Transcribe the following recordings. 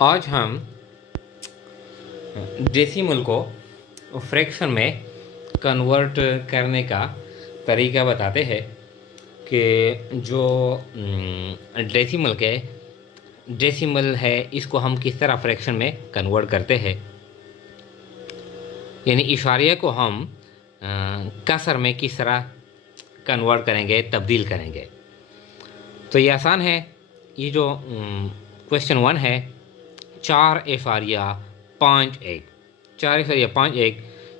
आज हम डेसिमल को फ्रैक्शन में कन्वर्ट करने का तरीका बताते हैं कि जो डेसिमल है इसको हम किस तरह फ्रैक्शन में कन्वर्ट करते हैं। यानी इशारिया को हम कसर में किस तरह कन्वर्ट करेंगे, तब्दील करेंगे। तो ये आसान है। ये जो क्वेश्चन 1 है 4.5 4.5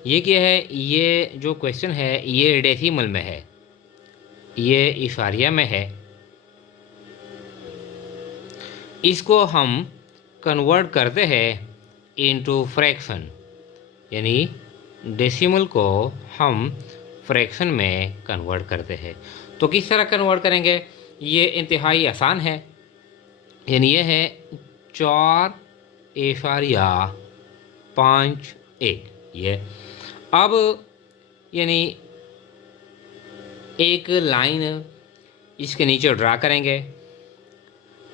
ये क्या है? ये जो क्वेश्चन है ये डेसिमल में है, ये इशारिया में है। इसको हम कन्वर्ट करते हैं इनटू फ्रैक्शन, यानी डेसिमल को हम फ्रैक्शन में कन्वर्ट करते हैं। तो किस तरह कन्वर्ट करेंगे? ये इंतहाई आसान है। यानी ये है 4.51। ये अब यानी एक लाइन इसके नीचे ड्रा करेंगे।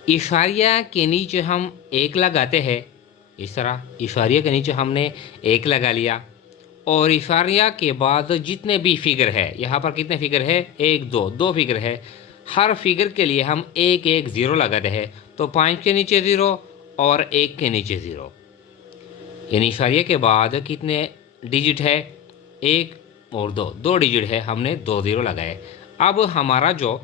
इशारिया के नीचे हम 1 लगाते हैं। इस तरह इशारिया के नीचे हमने 1 लगा लिया और इशारिया के बाद जितने भी फिगर है, यहाँ पर कितने फिगर है? 1 2 2 फिगर है। हर फिगर के लिए हम 1 1 0 लगाते हैं। तो 5 के नीचे 0 और 1 के नीचे 0। यानी इशारिया के बाद कितने डिजिट है? 1 और 2 2 डिजिट है, हमने 2 0 लगाए। अब हमारा जो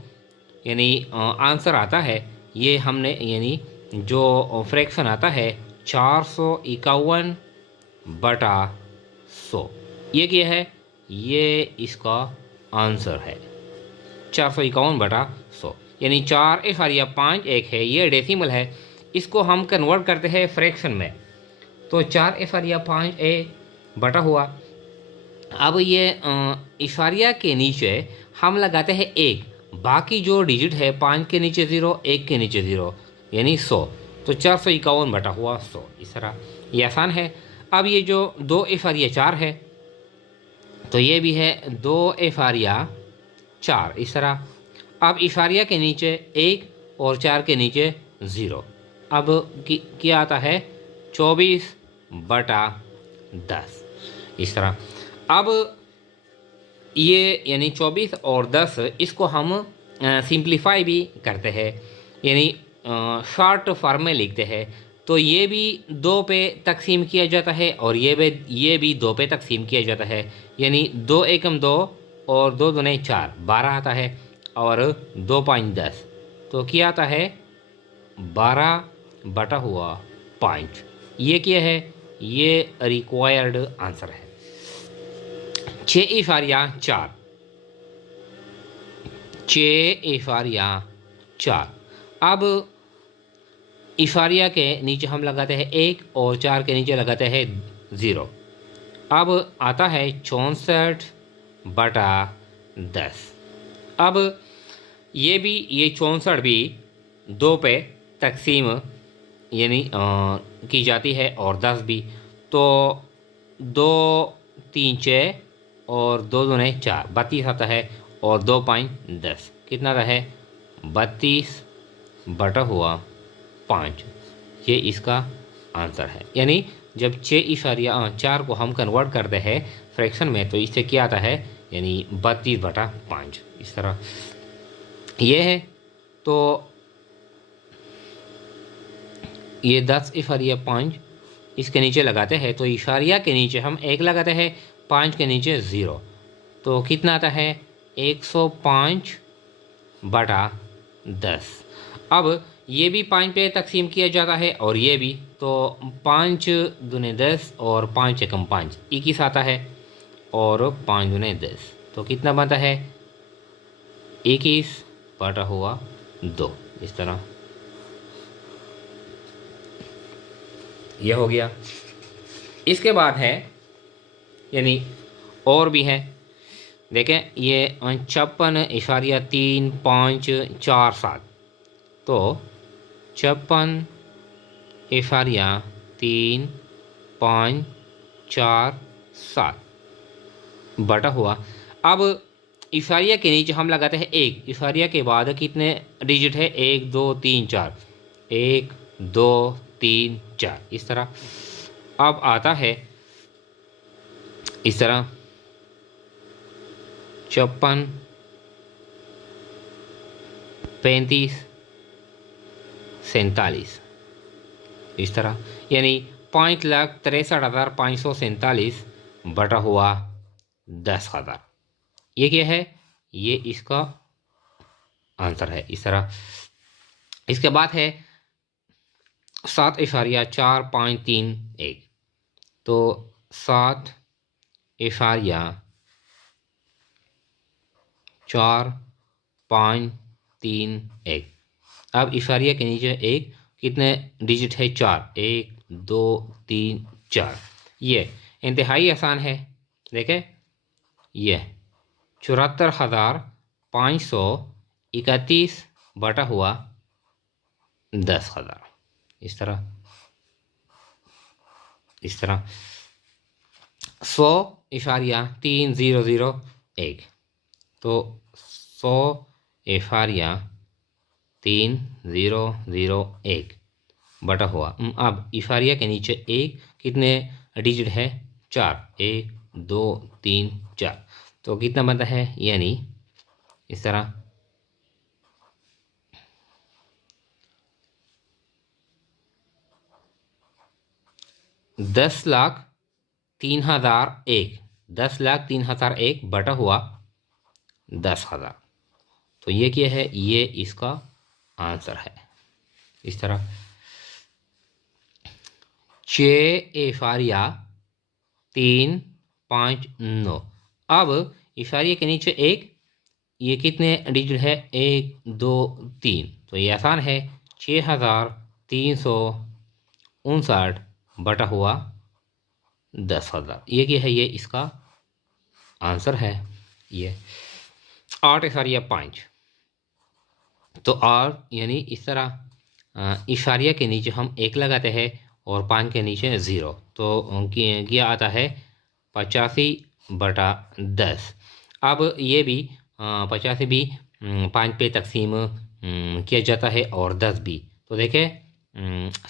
यानी आंसर आता है ये हमने यानी जो फ्रैक्शन आता है 451/100। ये क्या है? ये इसका आंसर है 451/100। यानी 4.51 है, ये डेसिमल है। इसको हम कन्वर्ट करते हैं फ्रैक्शन में। तो 4.5 बटा हुआ। अब ये इशारिया के नीचे हम लगाते हैं 1, बाकी जो डिजिट है 5 के नीचे 0 1 के नीचे 0 यानी 100। तो 451 बटा हुआ 100। इस तरह ये आसान है। अब ये जो 2.4 है तो ये भी है 2.4 इस तरह। अब इशारिया के नीचे 1 और 4 के नीचे 0। अब क्या आता है? 24/10 इस तरह। अब ये यानी 24 और 10 इसको हम सिंप्लीफाई भी करते हैं, यानी शॉर्ट फॉर्म में लिखते हैं। तो ये भी 2 पे तकसीम किया जाता है और ये भी 2 पे तकसीम किया जाता है। यानी 2 एकम 2 और 2 दूने 4 12 आता है और 2 5 10। तो क्या आता है? 12/5। ये क्या है? ये रिक्वायर्ड आंसर है 6.4 6.4। अब इशारिया के नीचे हम लगाते हैं 1 और 4 के नीचे लगाते हैं 0। अब आता है 64/10। अब ये 64 भी 2 पे तकसीम यानी की जाती है और 10 भी। तो 2 3 6 और 2 दूने 4 32 आता है और 2 5 10 कितना आता है? 32/5। ये इसका आंसर है। यानी जब 6.4 को हम कन्वर्ट करते हैं फ्रैक्शन में तो इससे क्या आता है? यानी 32/5 इस तरह ये है। तो ये 10.5 इसके नीचे लगाते हैं तो इशारिया के नीचे हम 1 लगाते हैं, 5 के नीचे 0। तो कितना आता है? 105/10। अब ये भी 5 पे तकसीम किया जाता है और ये भी। तो 5 दूने 10 और 5 एकम 5 21 आता है और 5 दूने 10। तो कितना बनता है? 21/2 इस तरह यह हो गया। इसके बाद है यानी और भी है। देखें ये 56.3547। तो 56.3547 बटा हुआ। अब इशारिया के नीचे हम लगाते हैं 1। इशारिया के बाद कितने डिजिट है? 1 2 3 4 1 2 3 4 इस तरह। अब आता है इस तरह 54 35 47 इस तरह, यानी 5,63,547 बटा हुआ 10,000। ये क्या है? ये इसका आंसर है इस तरह। इसके बाद है 7,4531। तो 7,4531। अब इशारिया के नीचे एक कितने डिजिट है? 4, 1 2 3 4। ये इंतहाई आसान है। देखें, ये 74,531 बटा हुआ 10,000 इस तरह। 100,301। तो 100,301 बटा हुआ, अब इशारिया के नीचे एक कितने डिजिट है? 4, 1 2 3 4। तो कितना बनता है? यानी इस तरह 10,03,001। 10,03,001 बटा हुआ 10,000। तो ये क्या है? ये इसका आंसर है इस तरह। 6,359। अब इशारिये के नीचे एक, ये कितने डिजिट है? 1 2 3। तो ये आसान है। 6,359 बटा हुआ 10,000। ये क्या है? ये इसका आंसर है। ये 8,5। तो और यानी इस तरह इशारिया के नीचे हम 1 लगाते हैं और 5 के नीचे 0। तो क्या आता है? 85/10। अब ये भी 85 भी 5 पे तकसीम किया जाता है और 10 भी। तो देखें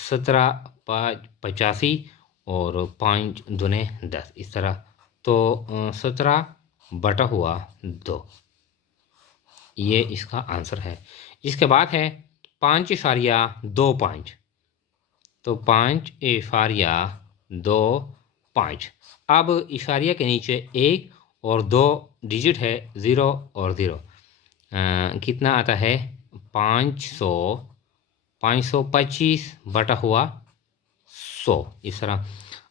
17 5 85 और 5 दूने 10 इस तरह। तो 17 बटा हुआ 2, ये इसका आंसर है। इसके बाद है 5,25। तो 5,25। अब इशारिया के नीचे 1 और 2 डिजिट है, 0 और 0। कितना आता है? 525 बटा हुआ 100 इस तरह।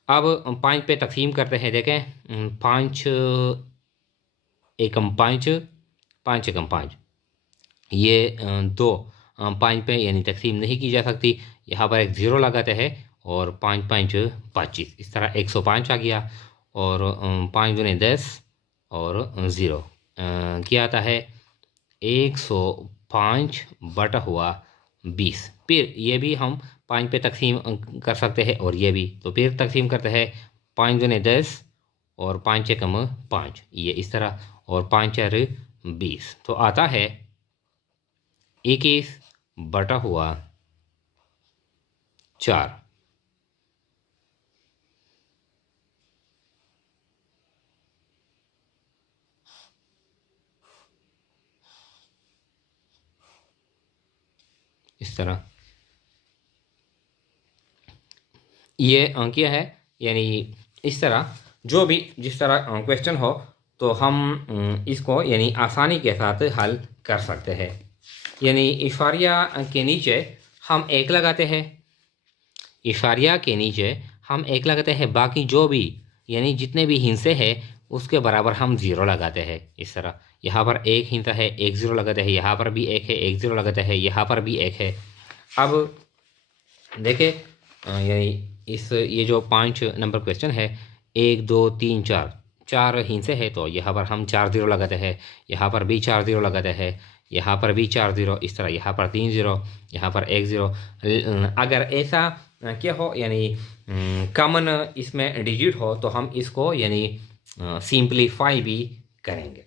अब 5 पे तकसीम करते हैं। देखें 5 एकम 5, 5 एकम 5। ये 2 5 पे यानी तकसीम नहीं की जा सकती। यहाँ पर एक 0 लगाते हैं और 5 5 25 इस तरह 105 आ गया। और 5 दूने 10 और 0 क्या आता है? 105 बटा हुआ 20। फिर ये भी हम 5 पे तकसीम कर सकते हैं और ये भी। तो फिर तकसीम करते हैं 5 दूने 10 और 5 एकम 5, ये इस तरह। और 5 4 20। तो आता है 21 बटा हुआ 4। इस तरह ये क्या है? यानी इस तरह जो भी जिस तरह क्वेश्चन हो तो हम इसको यानी आसानी के साथ हल कर सकते हैं। यानी इशारिया के नीचे हम 1 लगाते हैं। इशारिया के नीचे हम 1 लगाते हैं, बाकी जो भी यानी जितने भी हिस्से हैं उसके बराबर हम 0 लगाते हैं इस तरह। यहाँ पर 1 हिस्सा है, 1 0 लगाते हैं। यहाँ पर भी 1 है, 1 0 लगाते हैं। यहाँ पर भी 1 है। अब देखें यानी ये जो 5 नंबर क्वेश्चन है, 1 2 3 4 4 हिस्से है। तो यहाँ पर हम 4 0 लगाते हैं। यहाँ पर भी 4 0 लगाते हैं। यहाँ पर भी 4 0 इस तरह। यहाँ पर 3 0, यहाँ पर 1 0। अगर ऐसा क्या हो यानी कॉमन इसमें डिजिट हो तो हम इसको यानी सिंप्लीफाई भी करेंगे।